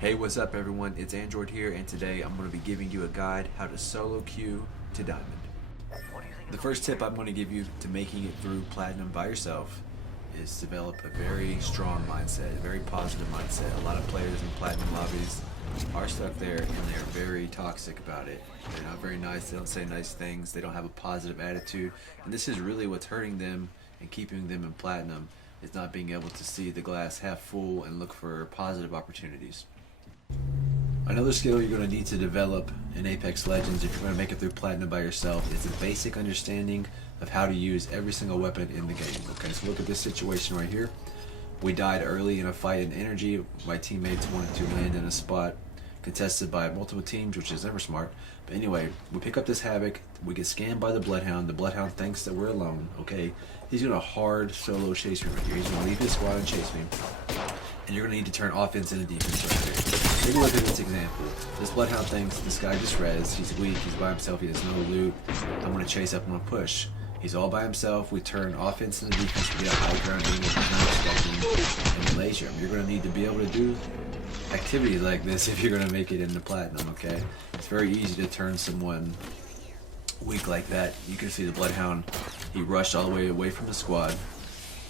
Hey, what's up everyone? It's Android here, and today I'm going to be giving you a guide how to solo queue to Diamond. The first tip I'm going to give you to making it through Platinum by yourself is develop a very strong mindset, a very positive mindset. A lot of players in Platinum lobbies are stuck there and they're very toxic about it. They're not very nice, they don't say nice things, they don't have a positive attitude, and this is really what's hurting them and keeping them in Platinum, is not being able to see the glass half full and look for positive opportunities. Another skill you're going to need to develop in Apex Legends if you're going to make it through Platinum by yourself is a basic understanding of how to use every single weapon in the game. Okay, so look at this situation right here. We died early in a fight in Energy. My teammates wanted to land in a spot contested by multiple teams, which is never smart. But anyway, we pick up this Havoc. We get scanned by the Bloodhound. The Bloodhound thinks that we're alone. Okay, he's going to hard solo chase me right here. He's going to leave his squad and chase me. And you're going to need to turn offense into defense right here. Take a look at this example. This Bloodhound thinks this guy just res. He's weak. He's by himself. He has no loot. I'm going to chase up. I'm going to push. He's all by himself. We turn offense into defense. We get a high ground doing what he's not expecting and Malaysia him. You're going to need to be able to do activities like this if you're going to make it into Platinum, okay? It's very easy to turn someone weak like that. You can see the Bloodhound, he rushed all the way away from the squad.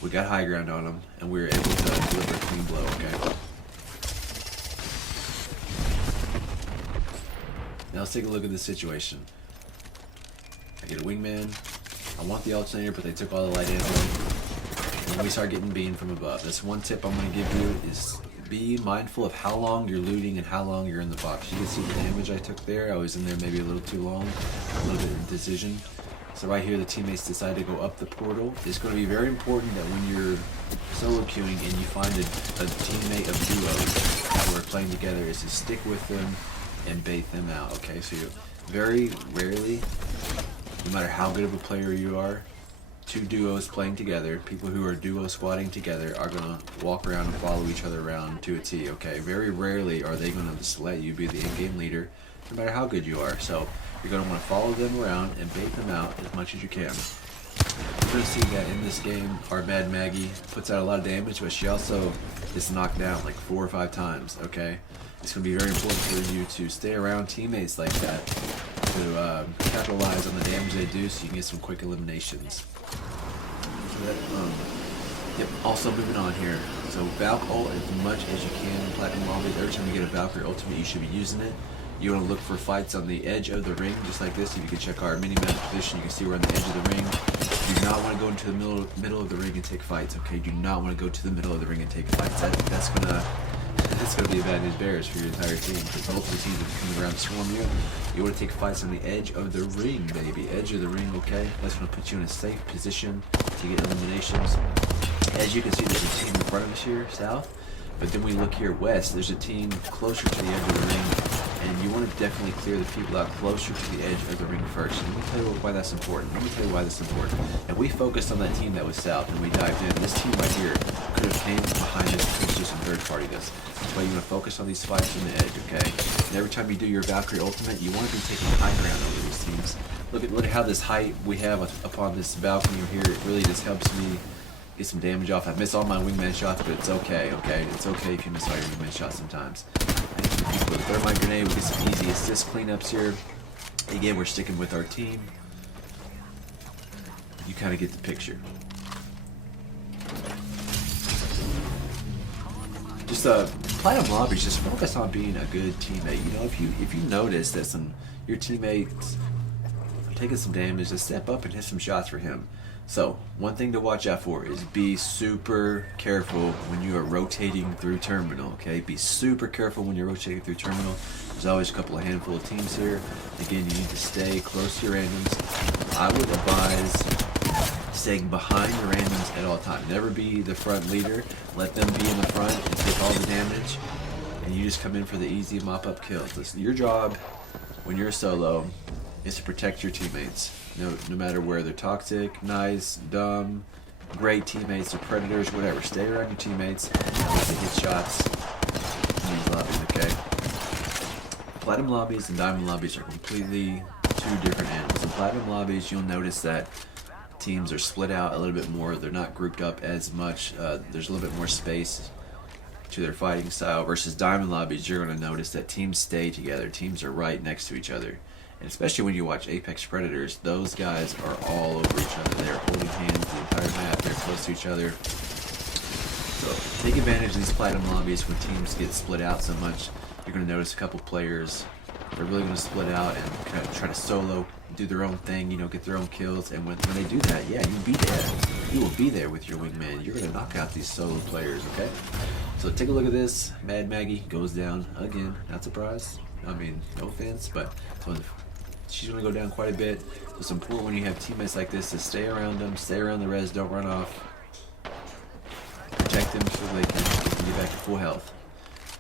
We got high ground on him, and we were able to deliver a clean blow, okay? Now let's take a look at this situation. I get a wingman. I want the alternator, but they took all the light ammo. And we start getting beamed from above. That's one tip I'm going to give you is be mindful of how long you're looting and how long you're in the box. You can see the damage I took there. I was in there maybe a little too long, a little bit of indecision. So right here, the teammates decide to go up the portal. It's going to be very important that when you're solo queuing and you find a teammate of duos that are playing together, is to stick with them and bait them out. Okay, so you very rarely, no matter how good of a player you are, two duos playing together, people who are duo squatting together are going to walk around and follow each other around to a T, okay? Very rarely are they going to just let you be the in-game leader, no matter how good you are. So you're going to want to follow them around and bait them out as much as you can. You're going to see that in this game, our Mad Maggie puts out a lot of damage, but she also is knocked down like 4 or 5 times, okay? It's going to be very important for you to stay around teammates like that to capitalize on the damage they do so you can get some quick eliminations. Yep. Also moving on here. So Valk ult as much as you can in Platinum lobbies. Every time you get a Valkyrie ultimate, you should be using it. You want to look for fights on the edge of the ring, just like this. If you can check our mini-map position, you can see we're on the edge of the ring. You do not want to go into the middle of the ring and take fights. Okay, you do not want to go to the middle of the ring and take fights. That's gonna be a bad news bears for your entire team, because both of the teams are coming around to swarm you. You want to take fights on the edge of the ring, baby. Edge of the ring, okay? That's going to put you in a safe position to get eliminations. As you can see, there's a team in front of us here, south. But then we look here west, there's a team closer to the edge of the ring. And you want to definitely clear the people out closer to the edge of the ring first. And let me tell you why that's important. And we focused on that team that was south, and we dived in. This team right here could have came behind us and just some third party this. That's why you want to focus on these fights on the edge, okay? And every time you do your Valkyrie ultimate, you want to be taking high ground over these teams. Look at how this height we have upon this balcony here. It really just helps me get some damage off. I miss all my wingman shots, but it's okay, okay? It's okay if you miss all your wingman shots sometimes. With a thermite grenade, we get some easy assist cleanups here. Again, we're sticking with our team. You kind of get the picture. Just Platinum lobbies, just focus on being a good teammate. You know, if you notice that your teammates are taking some damage, just step up and hit some shots for him. So, one thing to watch out for is be super careful when you are rotating through terminal, okay? Be super careful when you're rotating through terminal. There's always a handful of teams here. Again, you need to stay close to your randoms. I would advise staying behind your randoms at all times. Never be the front leader. Let them be in the front and take all the damage. And you just come in for the easy mop-up kills. Listen, your job when you're solo is to protect your teammates. No matter where they're toxic, nice, dumb, great teammates, or predators, whatever. Stay around your teammates and let them hit shots in these lobbies, okay? Platinum lobbies and Diamond lobbies are completely two different animals. In Platinum lobbies, you'll notice that teams are split out a little bit more. They're not grouped up as much. There's a little bit more space to their fighting style. Versus diamond lobbies, you're going to notice that teams stay together. Teams are right next to each other. And especially when you watch Apex Predators, those guys are all over each other. They're holding hands the entire map. They're close to each other. So take advantage of these platinum lobbies when teams get split out so much. You're going to notice a couple players, they're really going to split out and kind of try to solo, do their own thing, you know, get their own kills. And when they do that, yeah, you'll be there. You will be there with your wingman. You're going to knock out these solo players, okay? So take a look at this. Mad Maggie goes down again. Not surprised. I mean, no offense, but she's going to go down quite a bit. So it's important when you have teammates like this to stay around them, stay around the res, don't run off. Protect them so they can get back to full health.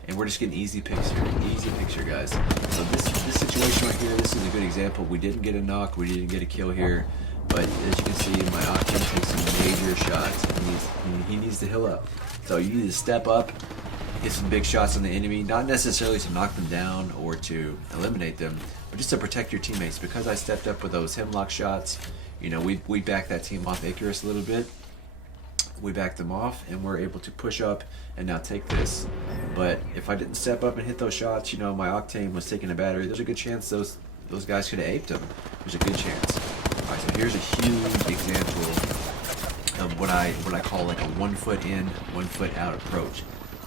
And we're just getting easy picks here. Easy picks here, guys. So this situation right here, this is a good example. We didn't get a knock, we didn't get a kill here. But as you can see, my Octane takes some major shots. He needs to heal up. So you need to step up, get some big shots on the enemy. Not necessarily to knock them down or to eliminate them, but just to protect your teammates. Because I stepped up with those hemlock shots, you know, we backed that team off Icarus a little bit. We backed them off and we're able to push up and now take this. But if I didn't step up and hit those shots, you know, my Octane was taking a battery. There's a good chance those guys could have aped him. There's a good chance. All right, so here's a huge example of what I call like a 1 foot in, 1 foot out approach.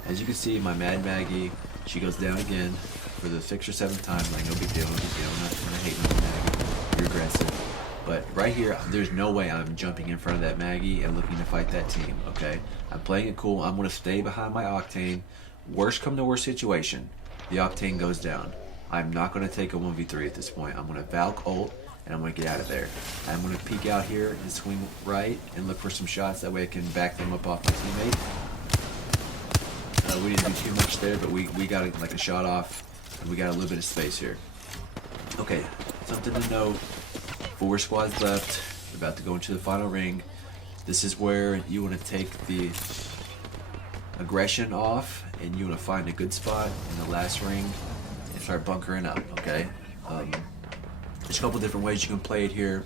As you can see, my Mad Maggie, she goes down again for the 6th or 7th time. Like, no big deal, no big deal. I'm not gonna hate on Maggie. You're aggressive. But right here, there's no way I'm jumping in front of that Maggie and looking to fight that team, okay? I'm playing it cool. I'm going to stay behind my Octane. Worst come to worst situation, the Octane goes down. I'm not going to take a 1v3 at this point. I'm going to Valk ult, and I'm going to get out of there. I'm going to peek out here and swing right and look for some shots. That way I can back them up off my teammate. We didn't do too much there, but we got like a shot off, and we got a little bit of space here. Okay, something to note. 4 squads left. We're about to go into the final ring. This is where you want to take the aggression off and you want to find a good spot in the last ring and start bunkering up, okay? There's a couple different ways you can play it here.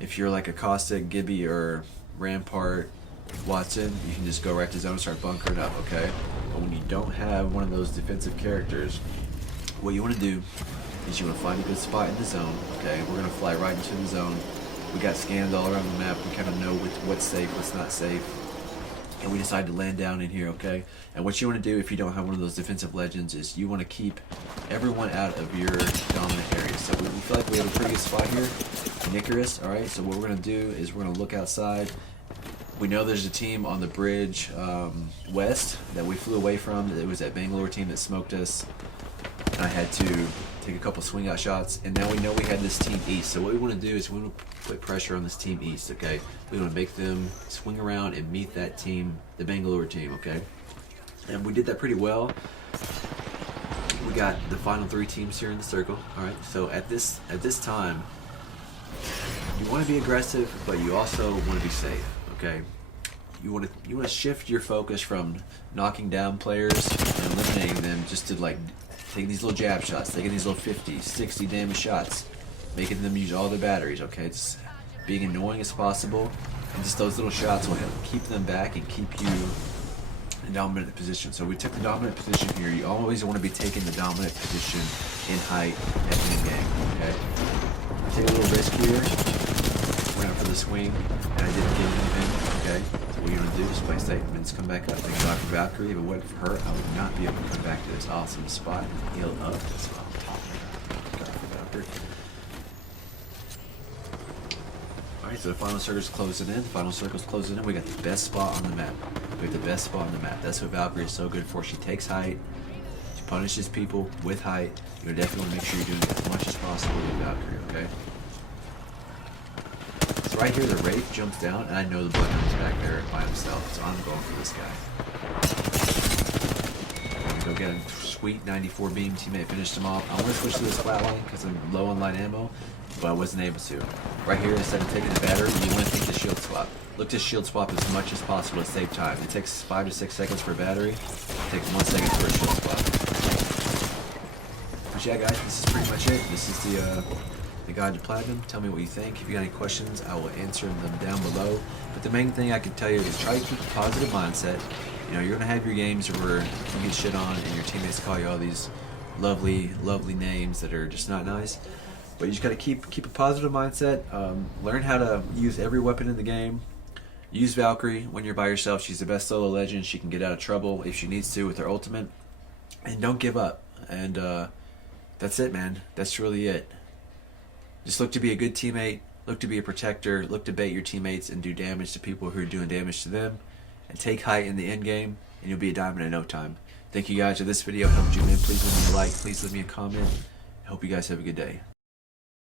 If you're like a Caustic, Gibby, or Rampart, Watson, you can just go right to zone and start bunkering up, okay? But when you don't have one of those defensive characters, what you want to do is you want to find a good spot in the zone, okay? We're going to fly right into the zone. We got scanned all around the map. We kind of know what's safe, what's not safe. And we decide to land down in here, okay? And what you want to do if you don't have one of those defensive legends is you want to keep everyone out of your dominant area. So we feel like we have a pretty good spot here in Icarus, all right? So what we're going to do is we're going to look outside. We know there's a team on the bridge west that we flew away from. It was that Bangalore team that smoked us. And I had to take a couple swing out shots, and now we know we had this team east. So what we want to do is we want to put pressure on this team east, okay? We want to make them swing around and meet that team, the Bangalore team, okay? And we did that pretty well. We got the final 3 teams here in the circle, all right? So at this time, you want to be aggressive, but you also want to be safe, okay? You want to shift your focus from knocking down players and eliminating them just to like taking these little jab shots, taking these little 50, 60 damage shots, making them use all their batteries, okay? Just being annoying as possible, and just those little shots will keep them back and keep you in dominant position. So we took the dominant position here. You always want to be taking the dominant position in height at any game, okay? Take a little risk here. Went out for the swing, and I didn't get anything, okay? So what you're going to do is play safe. And just come back up. Thank God for Valkyrie. If it wasn't for her, I would not be able to come back to this awesome spot and heal up. That's what I'm talking about. Thank God for Valkyrie. Alright, so the final circle's closing in. The final circle's closing in. We got the best spot on the map. We have the best spot on the map. That's what Valkyrie is so good for. She takes height. She punishes people with height. You definitely want to make sure you're doing as much as possible with Valkyrie, okay? So right here, the Wraith jumps down, and I know the Bloodhound's back there by himself, so I'm going for this guy. I'm gonna go get a sweet 94 beam. Teammate finished him off. I want to switch to this flatline because I'm low on light ammo, but I wasn't able to. Right here, instead of taking the battery, you want to take the shield swap. Look to shield swap as much as possible to save time. It takes 5 to 6 seconds for a battery. It takes 1 second for a shield swap. But yeah, guys, this is pretty much it. This is the Guide to Platinum. Tell me what you think. If you got any questions, I will answer them down below. But the main thing I can tell you is try to keep a positive mindset. You know, you're gonna have your games where you get shit on and your teammates call you all these lovely, lovely names that are just not nice. But you just gotta keep a positive mindset. Learn how to use every weapon in the game. Use Valkyrie when you're by yourself. She's the best solo legend. She can get out of trouble if she needs to with her ultimate. And don't give up. And that's it, man. That's really it. Just look to be a good teammate. Look to be a protector. Look to bait your teammates and do damage to people who are doing damage to them. And take height in the end game, and you'll be a diamond in no time. Thank you guys. If this video helped you, man, please leave me a like. Please leave me a comment. I hope you guys have a good day.